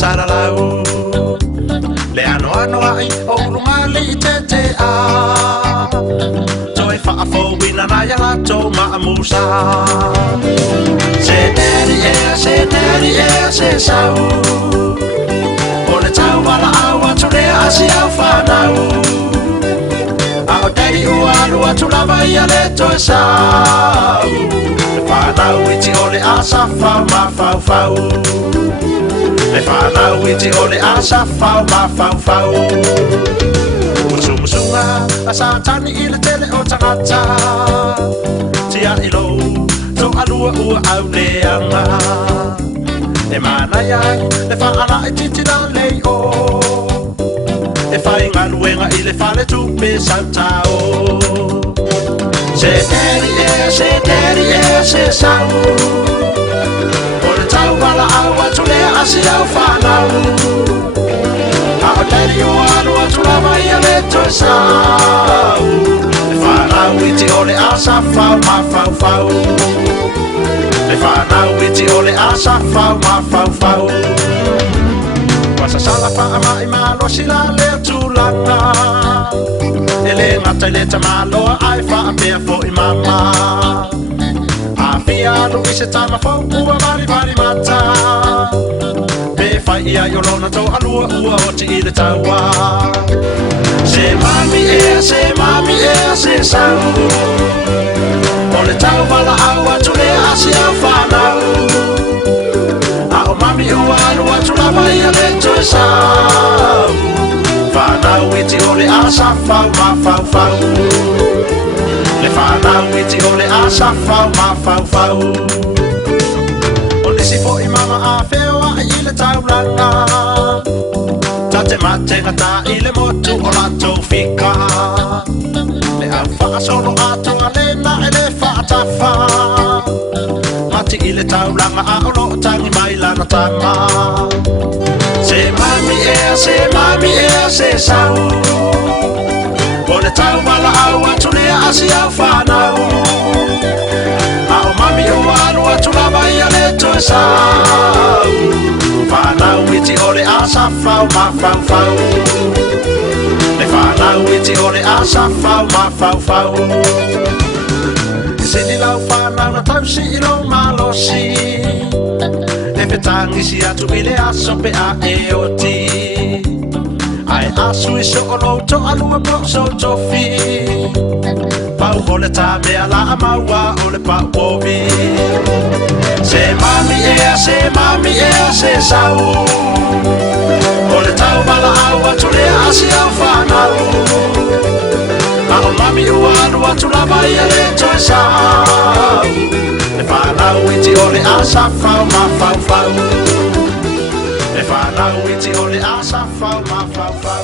saralau le ano ai o lunga le te te a toi whaafo wina na ia lato maamusa se neri e se sau o le tau wala awa ture asi au whanau a o teri ua lua tulava ia le toi sau le whanau iti o le asa whau ma whau whau le whanau iti o le asa whau ma whau whau Musunga a satani i le tele o tangata tia ilo to alua ua au le anga e mana iai le whaana e titina lei o e whai ngaluenga i le whale tupe sautao se neri e se sau o le tau wala au atu le asi au whanau Teri o alua tulava ia le toi sau Le whanau iti o le asa whau ma whau whau Le whanau iti o le asa whau ma whau whau Wasa sala wha mai malo sila lea tūlanga E le ngata i le tamaloa ai wha pia fo i mama A fia alu i se tama fau ua mari mata Fai ia yo lona tau alua ua o ti i le taua Se mami e se sau O le tau wala au atu le asi au whanau A o mami ua alua tu lava ia le toi sau Whanau iti o le asa whau ma whau whau Le whanau iti o le asa whau ma whau whau O le sifo i mama a whewa i le tauranga Tate mate ngata i le motu o lato fika Le au whaasolo atunga lena e le whaatafa Mati i le tauranga a olo tangi mai lana tama Se mami e se sau O le tau wala au atu lea asi au whanau A o mami o alu atu lava ia le toi sau Whanau iti o le asa whau ma whau whau Le whanau iti o le asa whau ma whau whau E sini lau whanau na tausi i lo malosi E petangi si atu i le aso pe a e o ti Ai asu i so o lo to alua po so tofi Pau o le ta mea la amaua o le pa wovi Se mami e se sau O le tau wala au atu le asi au whanau A o mami ua alu atu lava ia le toi sau Le whanau iti o le asa whau ma whau whau Le whanau iti o le asa whau ma whau whau